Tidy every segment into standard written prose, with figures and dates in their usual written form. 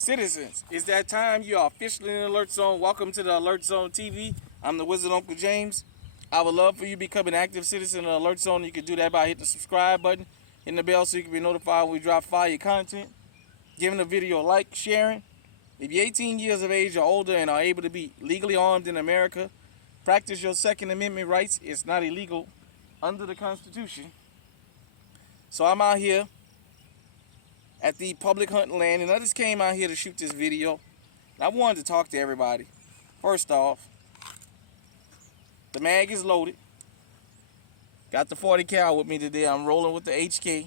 Citizens, it's that time. You are officially in the Alert Zone. Welcome to the Alert Zone TV. I'm the Wizard Uncle James. I would love for you to become an active citizen of the Alert Zone. You can do that by hitting the subscribe button, hitting the bell so you can be notified when we drop fire content, giving the video a like, sharing. If you're 18 years of age or older and are able to be legally armed in America, practice your Second Amendment rights. It's not illegal under the Constitution. So I'm out here at the public hunting land, and I just came out here to shoot this video. And I wanted to talk to everybody. First off, the mag is loaded. Got the 40 cal with me today. I'm rolling with the HK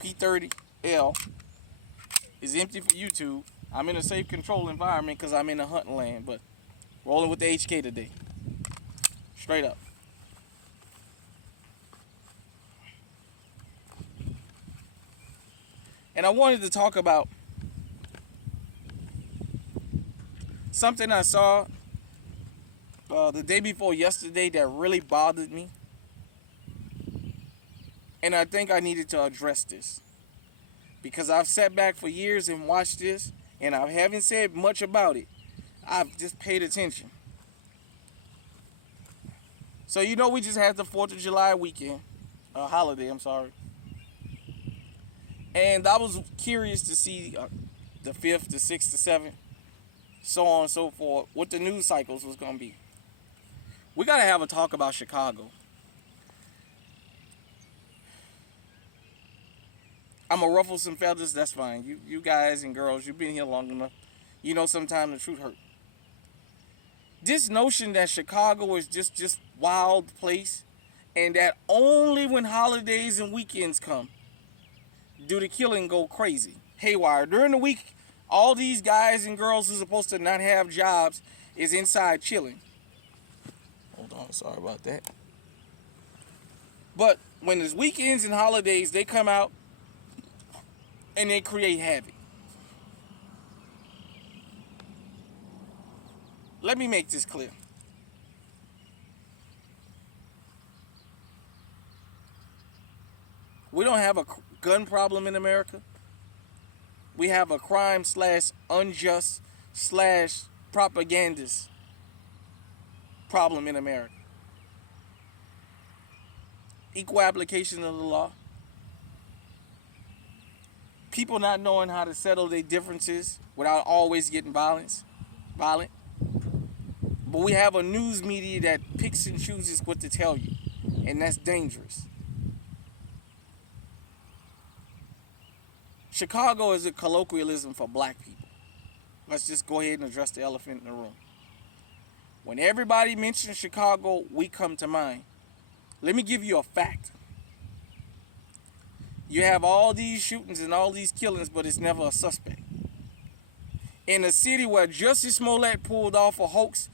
P30L. It's empty for YouTube. I'm in a safe control environment because I'm in a hunting land, but rolling with the HK today. Straight up. And I wanted to talk about something I saw the day before yesterday that really bothered me. And I think I needed to address this. Because I've sat back for years and watched this, and I haven't said much about it. I've just paid attention. So we just had the 4th of July weekend. Holiday, I'm sorry. And I was curious to see the 5th, the 6th, the 7th, so on and so forth, what the news cycles was going to be. We got to have a talk about Chicago. I'm going to ruffle some feathers, that's fine. You guys and girls, you've been here long enough. You know sometimes the truth hurts. This notion that Chicago is just wild place, and that only when holidays and weekends come do the killing go crazy, haywire. During the week, all these guys and girls who's supposed to not have jobs is inside chilling. Hold on, sorry about that. But when it's weekends and holidays, they come out and they create havoc. Let me make this clear. We don't have a gun problem in America. We have a crime / unjust / propagandist problem in America. Equal application of the law. People not knowing how to settle their differences without always getting violent. But we have a news media that picks and chooses what to tell you, and that's dangerous. Chicago is a colloquialism for black people. Let's just go ahead and address the elephant in the room. When everybody mentions Chicago, we come to mind. Let me give you a fact. You have all these shootings and all these killings, but it's never a suspect. In a city where Justice Smollett pulled off a hoax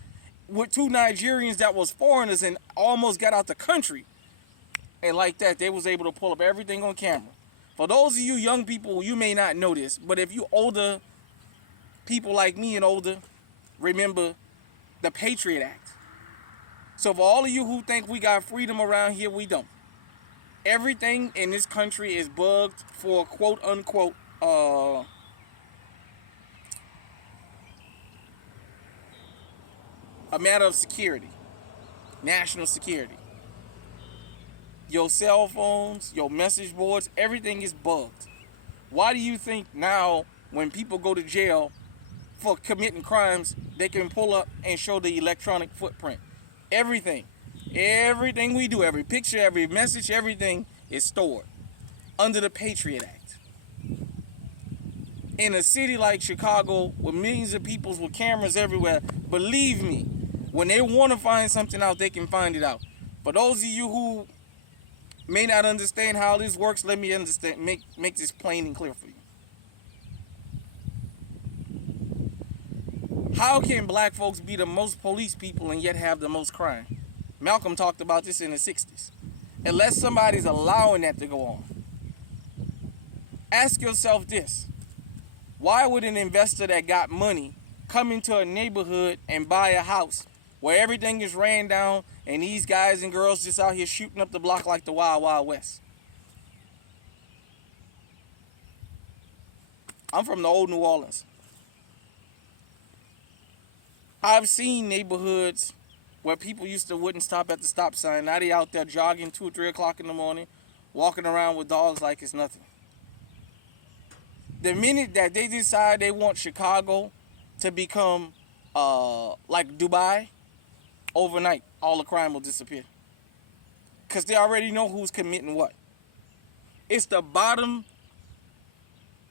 with 2 Nigerians that was foreigners and almost got out the country, and like that, they was able to pull up everything on camera. For those of you young people, you may not know this, but if you older people like me and older, remember the Patriot Act. So for all of you who think we got freedom around here, we don't. Everything in this country is bugged for quote unquote a matter of security, national security. Your cell phones, your message boards, everything is bugged. Why do you think now when people go to jail for committing crimes, they can pull up and show the electronic footprint? Everything we do, every picture, every message, everything is stored under the Patriot Act. In a city like Chicago with millions of people with cameras everywhere, believe me, when they want to find something out, they can find it out. For those of you who may not understand how this works, let me make this plain and clear for you. How can black folks be the most police people and yet have the most crime? Malcolm talked about this in the 60s. Unless somebody's allowing that to go on. Ask yourself this. Why would an investor that got money come into a neighborhood and buy a house where everything is ran down and these guys and girls just out here shooting up the block like the Wild Wild West? I'm from the old New Orleans. I've seen neighborhoods where people used to wouldn't stop at the stop sign. Now they out there jogging 2 or 3 o'clock in the morning, walking around with dogs like it's nothing. The minute that they decide they want Chicago to become like Dubai, overnight, all the crime will disappear. Because they already know who's committing what. It's the bottom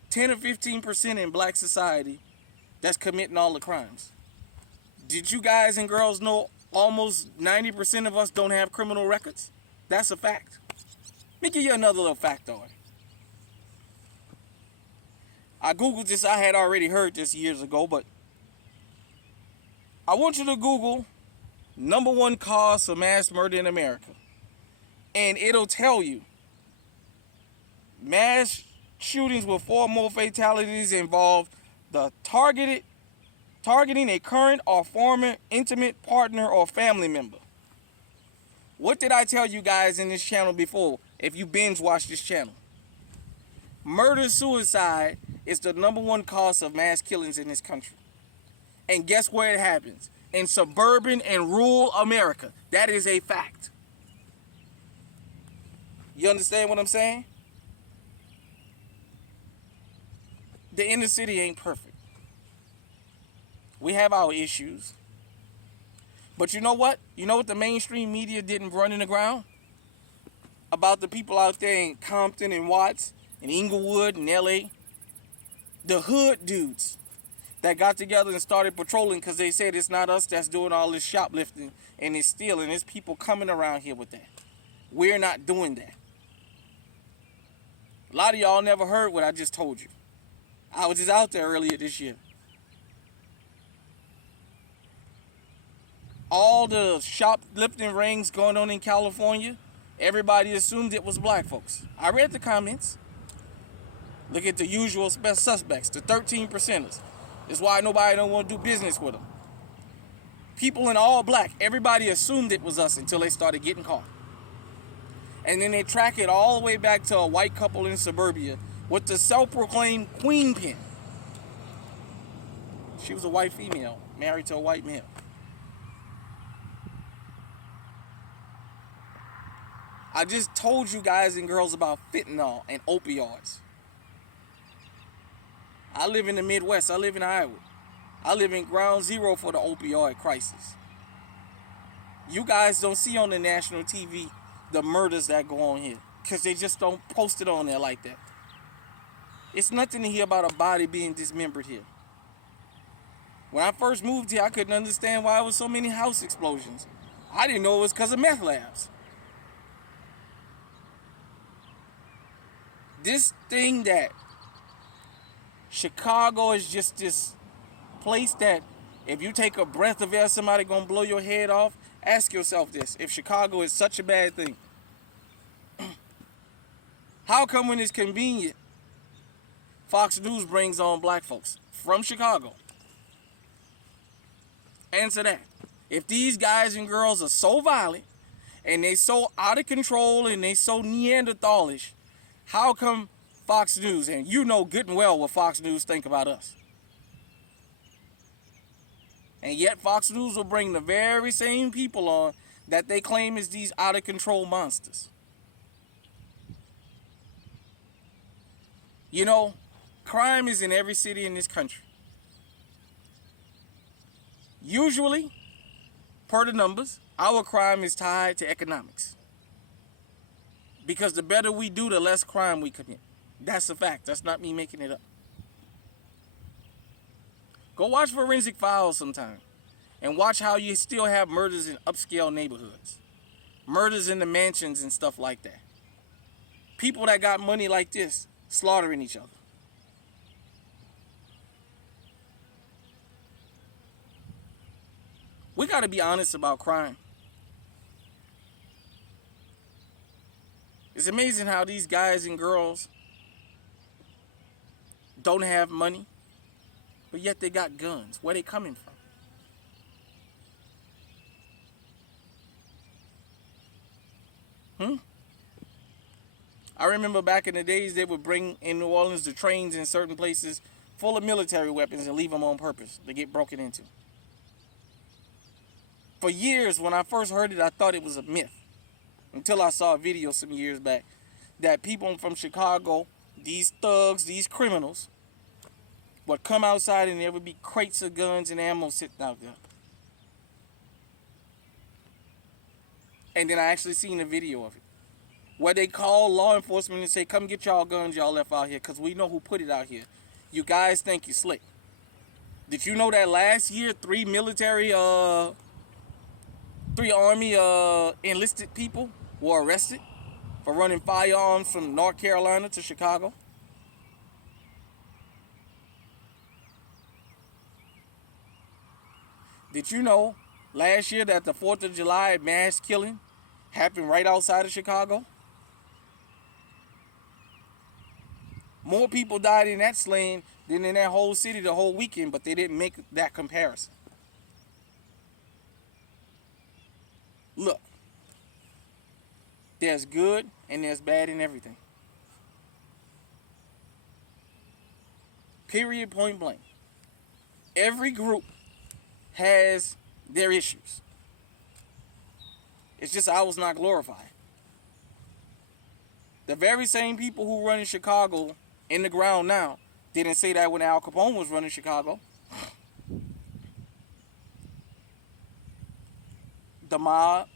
10 or 15% in black society that's committing all the crimes. Did you guys and girls know almost 90% of us don't have criminal records? That's a fact. Let me give you another little factoid. I Googled this. I had already heard this years ago, but I want you to Google number one cause for mass murder in America. And it'll tell you mass shootings with 4 or more fatalities involve the targeting a current or former intimate partner or family member. What did I tell you guys in this channel before, if you binge watch this channel? Murder-suicide is the number one cause of mass killings in this country. And guess where it happens? In suburban and rural America. That is a fact. You understand what I'm saying? The inner city ain't perfect. We have our issues. But you know what? You know what the mainstream media didn't run in the ground? About the people out there in Compton and Watts and Inglewood and LA. The hood dudes that got together and started patrolling because they said it's not us that's doing all this shoplifting and it's stealing. It's people coming around here with that. We're not doing that. A lot of y'all never heard what I just told you. I was just out there earlier this year. All the shoplifting rings going on in California, everybody assumed it was black folks. I read the comments. Look at the usual suspects, the 13%ers. That's why nobody don't want to do business with them. People in all black, everybody assumed it was us until they started getting caught. And then they track it all the way back to a white couple in suburbia with the self-proclaimed queen pin. She was a white female, married to a white male. I just told you guys and girls about fentanyl and opioids. I live in the Midwest. I live in Iowa. I live in ground zero for the opioid crisis. You guys don't see on the national TV the murders that go on here because they just don't post it on there like that. It's nothing to hear about a body being dismembered here. When I first moved here, I couldn't understand why there was so many house explosions. I didn't know it was because of meth labs. This thing that Chicago is just this place that if you take a breath of air, somebody gonna blow your head off. Ask yourself this: if Chicago is such a bad thing, how come when it's convenient, Fox News brings on black folks from Chicago? Answer that. If these guys and girls are so violent and they so out of control and they so Neanderthalish, how come Fox News, and you know good and well what Fox News think about us? And yet Fox News will bring the very same people on that they claim is these out of control monsters. You know, crime is in every city in this country. Usually, per the numbers, our crime is tied to economics. Because the better we do, the less crime we commit. That's a fact. That's not me making it up. Go watch Forensic Files sometime and watch how you still have murders in upscale neighborhoods. Murders in the mansions and stuff like that. People that got money like this slaughtering each other. We got to be honest about crime. It's amazing how these guys and girls don't have money, but yet they got guns. Where they coming from? I remember back in the days they would bring in New Orleans the trains in certain places full of military weapons and leave them on purpose to get broken into. For years, when I first heard it, I thought it was a myth. Until I saw a video some years back that people from Chicago, these thugs, these criminals, would come outside and there would be crates of guns and ammo sitting out there. And then I actually seen a video of it, where they call law enforcement and say, come get y'all guns y'all left out here, because we know who put it out here. You guys think you slick. Did you know that last year, three Army enlisted people were arrested for running firearms from North Carolina to Chicago? Did you know last year that the 4th of July mass killing happened right outside of Chicago? More people died in that slaying than in that whole city the whole weekend, but they didn't make that comparison. Look, there's good and there's bad in everything. Period, point blank. Every group has their issues. It's just ours not glorified. The very same people who run in Chicago in the ground now didn't say that when Al Capone was running Chicago. The mob,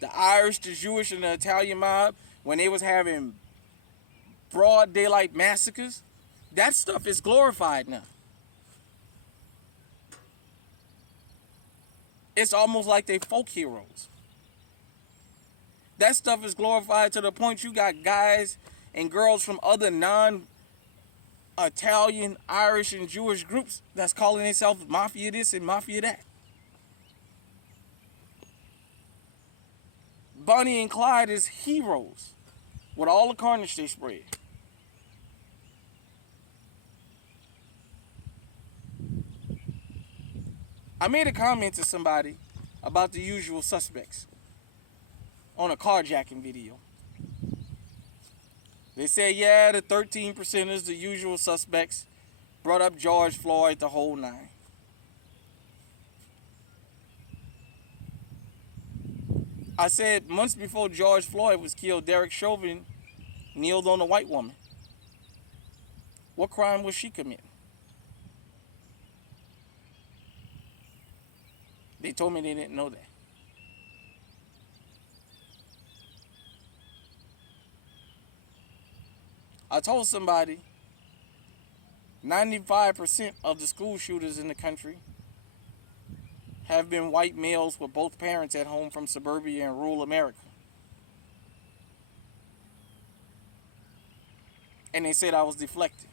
the Irish, the Jewish, and the Italian mob, when they was having broad daylight massacres, that stuff is glorified now. It's almost like they folk heroes. That stuff is glorified to the point you got guys and girls from other non-Italian, Irish, and Jewish groups that's calling themselves mafia this and mafia that. Bonnie and Clyde is heroes with all the carnage they spread. I made a comment to somebody about the usual suspects on a carjacking video. They said, yeah, the 13%ers, the usual suspects, brought up George Floyd, the whole nine. I said months before George Floyd was killed, Derek Chauvin kneeled on a white woman. What crime was she committing? They told me they didn't know that. I told somebody 95% of the school shooters in the country have been white males with both parents at home from suburbia and rural America. And they said I was deflecting.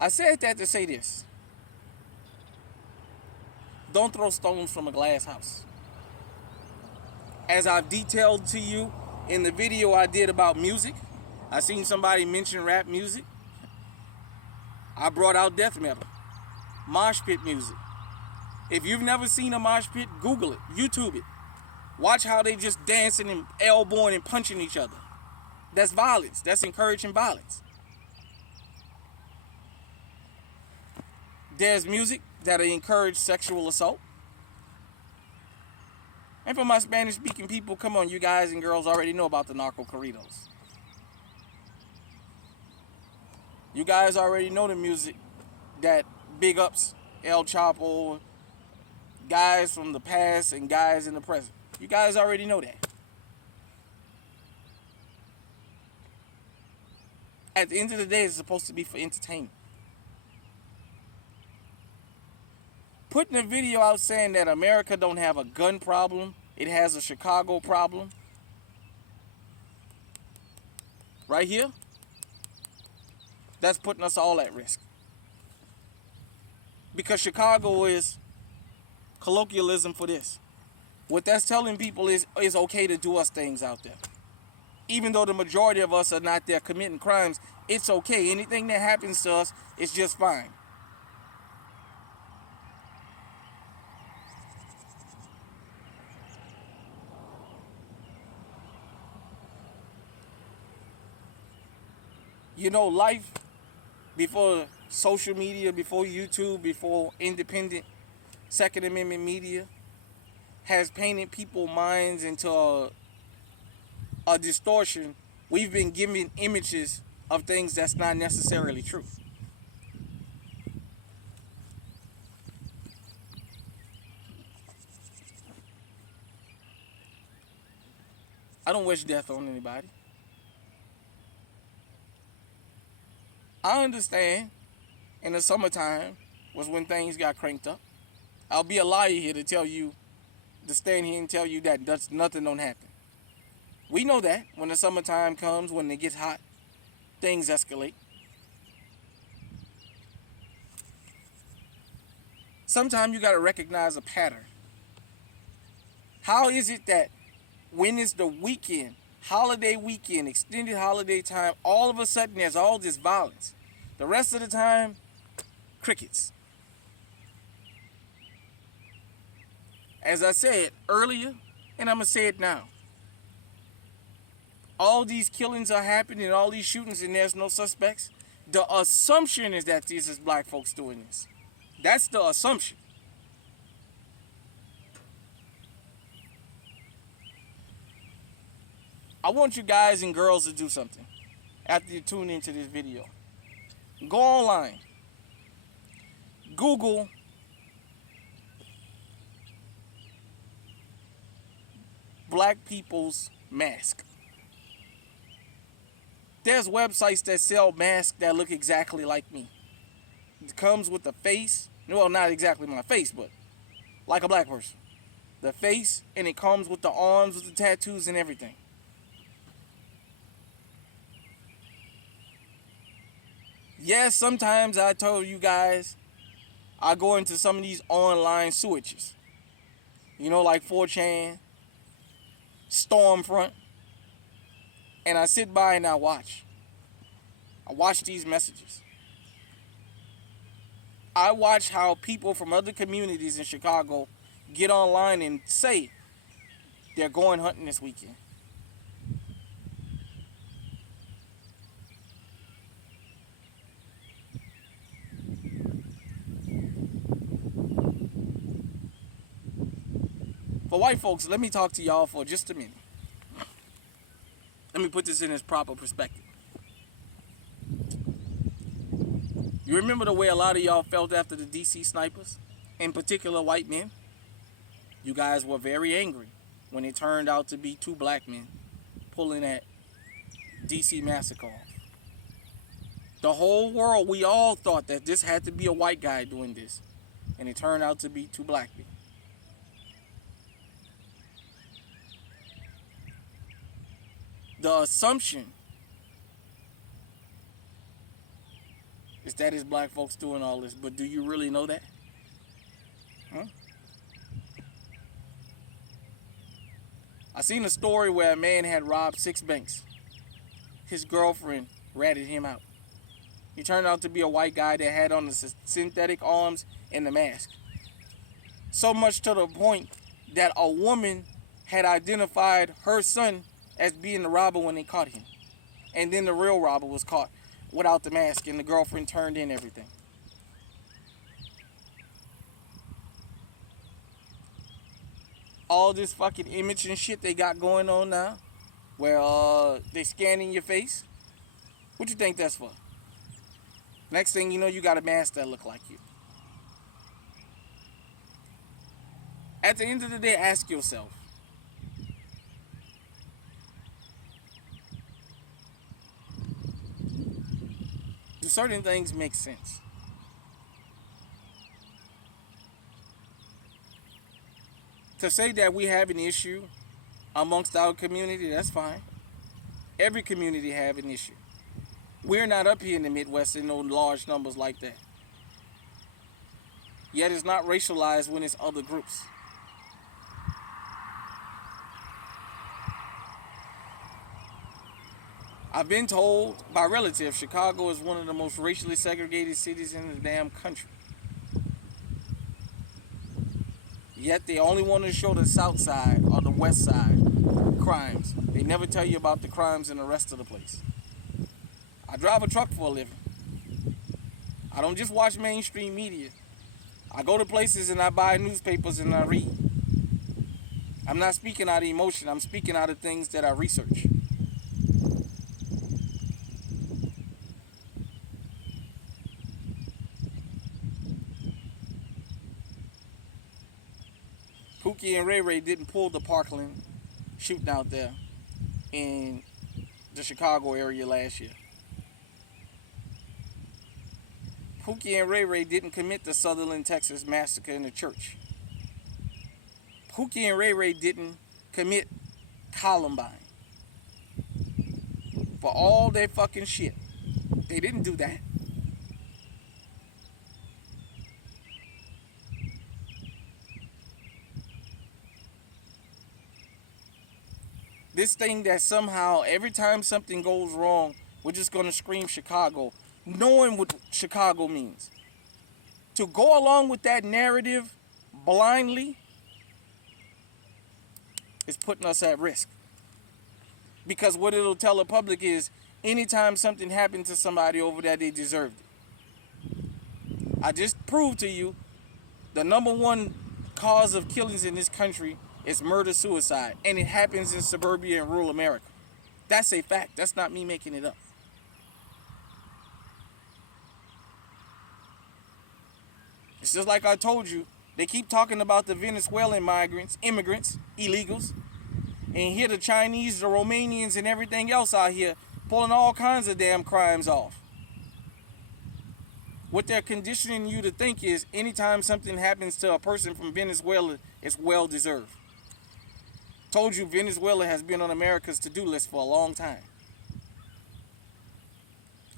I said that to say this. Don't throw stones from a glass house. As I've detailed to you in the video I did about music, I seen somebody mention rap music. I brought out death metal, mosh pit music. If you've never seen a mosh pit, Google it, YouTube it. Watch how they just dancing and elbowing and punching each other. That's violence. That's encouraging violence. There's music that'll encourage sexual assault. And for my Spanish-speaking people, come on, you guys and girls already know about the narco corridos. You guys already know the music that big ups El Chapo, guys from the past and guys in the present. You guys already know that. At the end of the day, it's supposed to be for entertainment. Putting a video out saying that America don't have a gun problem, it has a Chicago problem. Right here, that's putting us all at risk. Because Chicago is colloquialism for this. What that's telling people is it's okay to do us things out there. Even though the majority of us are not there committing crimes, it's okay. Anything that happens to us is just fine. You know, life before social media, before YouTube, before independent Second Amendment media, has painted people's minds into a distortion. We've been given images of things that's not necessarily true. I don't wish death on anybody. I understand in the summertime was when things got cranked up. I'll be a liar here to stand here and tell you that nothing don't happen. We know that when the summertime comes, when it gets hot, things escalate. Sometimes you got to recognize a pattern. How is it that when it's the weekend, holiday weekend, extended holiday time, all of a sudden there's all this violence? The rest of the time, crickets. As I said earlier, and I'm going to say it now, all these killings are happening, all these shootings, and there's no suspects. The assumption is that this is black folks doing this. That's the assumption. I want you guys and girls to do something after you tune into this video. Go online. Google black people's mask. There's websites that sell masks that look exactly like me. It comes with the face. Well, not exactly my face, but like a black person. The face, and it comes with the arms, with the tattoos and everything. Yes, sometimes I told you guys, I go into some of these online switches. You know, like 4chan, Stormfront. And I sit by and I watch. I watch these messages. I watch how people from other communities in Chicago get online and say they're going hunting this weekend. For white folks, let me talk to y'all for just a minute. Let me put this in its proper perspective. You remember the way a lot of y'all felt after the DC snipers? In particular, white men? You guys were very angry when it turned out to be two black men pulling that DC massacre off. The whole world, we all thought that this had to be a white guy doing this. And it turned out to be two black men. The assumption is that it's black folks doing all this, but do you really know that? Huh? I seen a story where a man had robbed 6 banks. His girlfriend ratted him out. He turned out to be a white guy that had on the synthetic arms and the mask. So much to the point that a woman had identified her son as being the robber when they caught him. And then the real robber was caught without the mask, and the girlfriend turned in everything. All this fucking image and shit they got going on now, where they scanning your face. What you think that's for? Next thing you know, you got a mask that look like you. At the end of the day, ask yourself, do certain things make sense? To say that we have an issue amongst our community, that's fine. Every community have an issue. We're not up here in the Midwest in no large numbers like that. Yet it's not racialized when it's other groups. I've been told by relatives Chicago is one of the most racially segregated cities in the damn country. Yet they only want to show the south side or the west side crimes. They never tell you about the crimes in the rest of the place. I drive a truck for a living. I don't just watch mainstream media. I go to places and I buy newspapers and I read. I'm not speaking out of emotion. I'm speaking out of things that I research. Pookie and Ray Ray didn't pull the Parkland shooting out there in the Chicago area last year. Pookie and Ray Ray didn't commit the Sutherland, Texas massacre in the church. Pookie and Ray Ray didn't commit Columbine. For all their fucking shit. They didn't do that. This thing that somehow every time something goes wrong, we're just going to scream Chicago, knowing what Chicago means. To go along with that narrative blindly is putting us at risk. Because what it'll tell the public is anytime something happened to somebody over there, they deserved it. I just proved to you the number one cause of killings in this country is murder-suicide, and it happens in suburbia and rural America. That's a fact. That's not me making it up. It's just like I told you, they keep talking about the Venezuelan migrants, immigrants, illegals, and here the Chinese, the Romanians, and everything else out here pulling all kinds of damn crimes off. What they're conditioning you to think is anytime something happens to a person from Venezuela, it's well-deserved. Told you Venezuela has been on America's to-do list for a long time.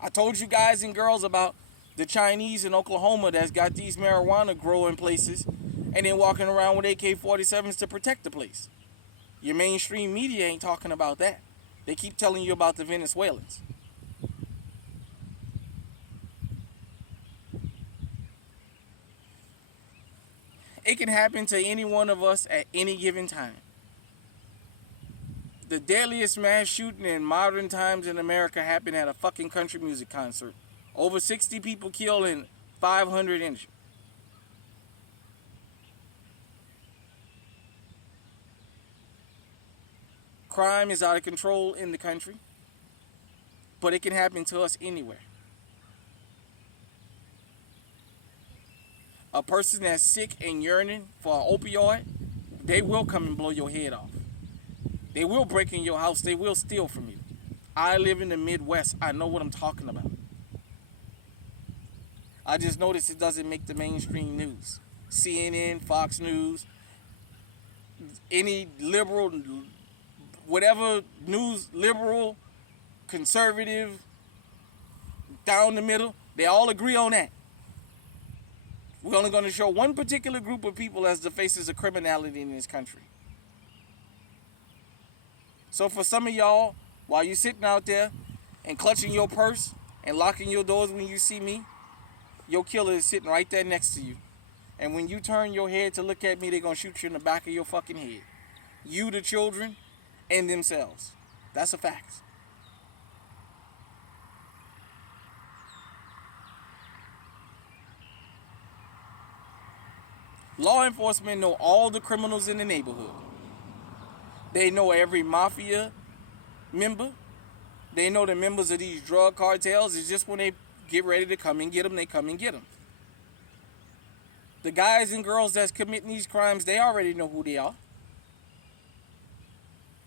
I told you guys and girls about the Chinese in Oklahoma that's got these marijuana growing places and then walking around with AK-47s to protect the place. Your mainstream media ain't talking about that. They keep telling you about the Venezuelans. It can happen to any one of us at any given time. The deadliest mass shooting in modern times in America happened at a fucking country music concert. Over 60 people killed and 500 injured. Crime is out of control in the country, but it can happen to us anywhere. A person that's sick and yearning for an opioid, they will come and blow your head off. They will break in your house. They will steal from you. I live in the Midwest. I know what I'm talking about. I just noticed it doesn't make the mainstream news. CNN, Fox News, any liberal, whatever news, liberal, conservative, down the middle, they all agree on that. We're only going to show one particular group of people as the faces of criminality in this country. So for some of y'all, while you're sitting out there and clutching your purse and locking your doors when you see me, your killer is sitting right there next to you. And when you turn your head to look at me, they're going to shoot you in the back of your fucking head. You, the children, and themselves. That's a fact. Law enforcement know all the criminals in the neighborhood. They know every mafia member. They know the members of these drug cartels. It's just when they get ready to come and get them, they come and get them. The guys and girls that's committing these crimes, they already know who they are.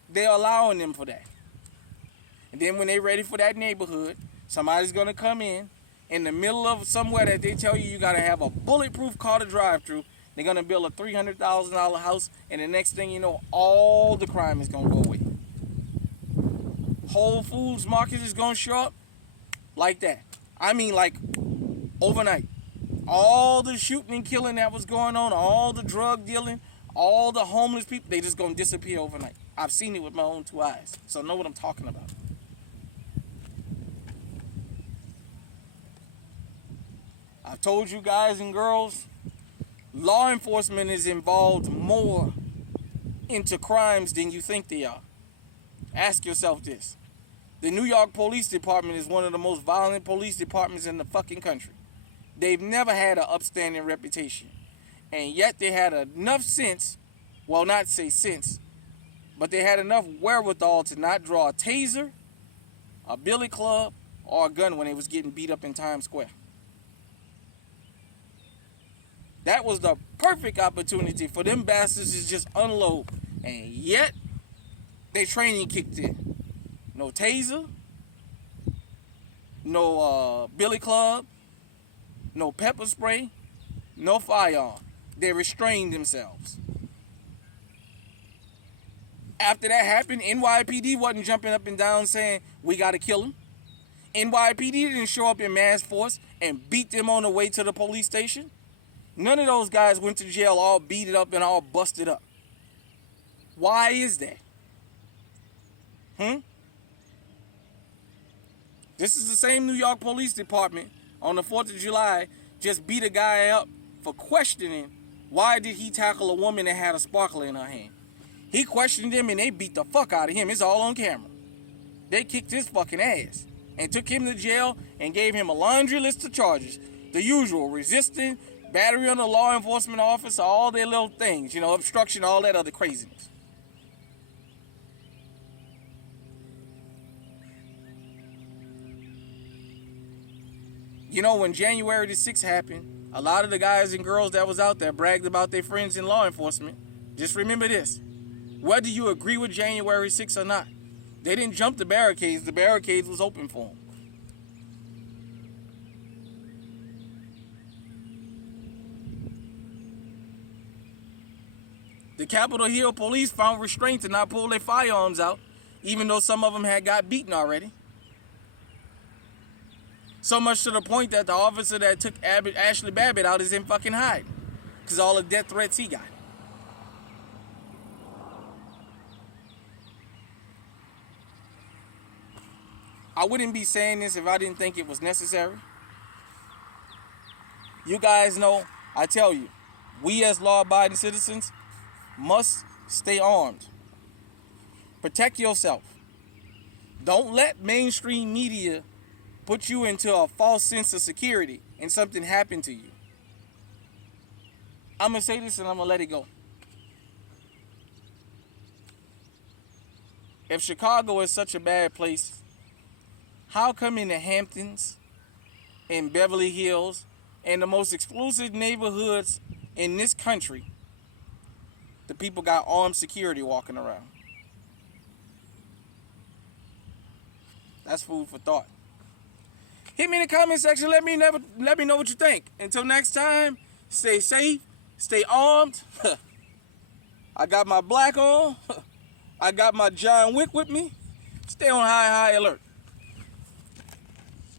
They're allowing them for that. And then when they're ready for that neighborhood, somebody's going to come in the middle of somewhere that they tell you got to have a bulletproof car to drive through. They're going to build a $300,000 house, and the next thing you know, all the crime is going to go away. Whole Foods market is going to show up like that. I mean, like overnight. All the shooting and killing that was going on, all the drug dealing, all the homeless people, they just going to disappear overnight. I've seen it with my own two eyes, so I know what I'm talking about. I've told you guys and girls, law enforcement is involved more into crimes than you think they are. Ask yourself this. The New York Police Department is one of the most violent police departments in the fucking country. They've never had an upstanding reputation. And yet they had enough sense, well, not say sense, but they had enough wherewithal to not draw a taser, a billy club, or a gun when they was getting beat up in Times Square. That was the perfect opportunity for them bastards to just unload. And yet, their training kicked in. No taser, no billy club, no pepper spray, no firearm. They restrained themselves. After that happened, NYPD wasn't jumping up and down saying, we got to kill him. NYPD didn't show up in mass force and beat them on the way to the police station. None of those guys went to jail all beat up and all busted up. Why is that? This is the same New York Police Department on the 4th of July just beat a guy up for questioning why did he tackle a woman that had a sparkler in her hand. He questioned him and they beat the fuck out of him. It's all on camera. They kicked his fucking ass and took him to jail and gave him a laundry list of charges. The usual, resisting, battery on a law enforcement officer, all their little things, obstruction, all that other craziness. When January the 6th happened, a lot of the guys and girls that was out there bragged about their friends in law enforcement. Just remember this. Whether you agree with January 6th or not, they didn't jump the barricades. The barricades was open for them. The Capitol Hill police found restraint to not pull their firearms out, even though some of them had got beaten already. So much to the point that the officer that took Ashley Babbitt out is in fucking hiding because all the death threats he got. I wouldn't be saying this if I didn't think it was necessary. You guys know, I tell you, we as law-abiding citizens must stay armed. Protect yourself. Don't let mainstream media put you into a false sense of security and something happen to you. I'm going to say this and I'm going to let it go. If Chicago is such a bad place, how come in the Hamptons, in Beverly Hills, and the most exclusive neighborhoods in this country, the people got armed security walking around? That's food for thought. Hit me in the comment section. Let me know what you think. Until next time, stay safe, stay armed. I got my black on. I got my John Wick with me. Stay on high alert.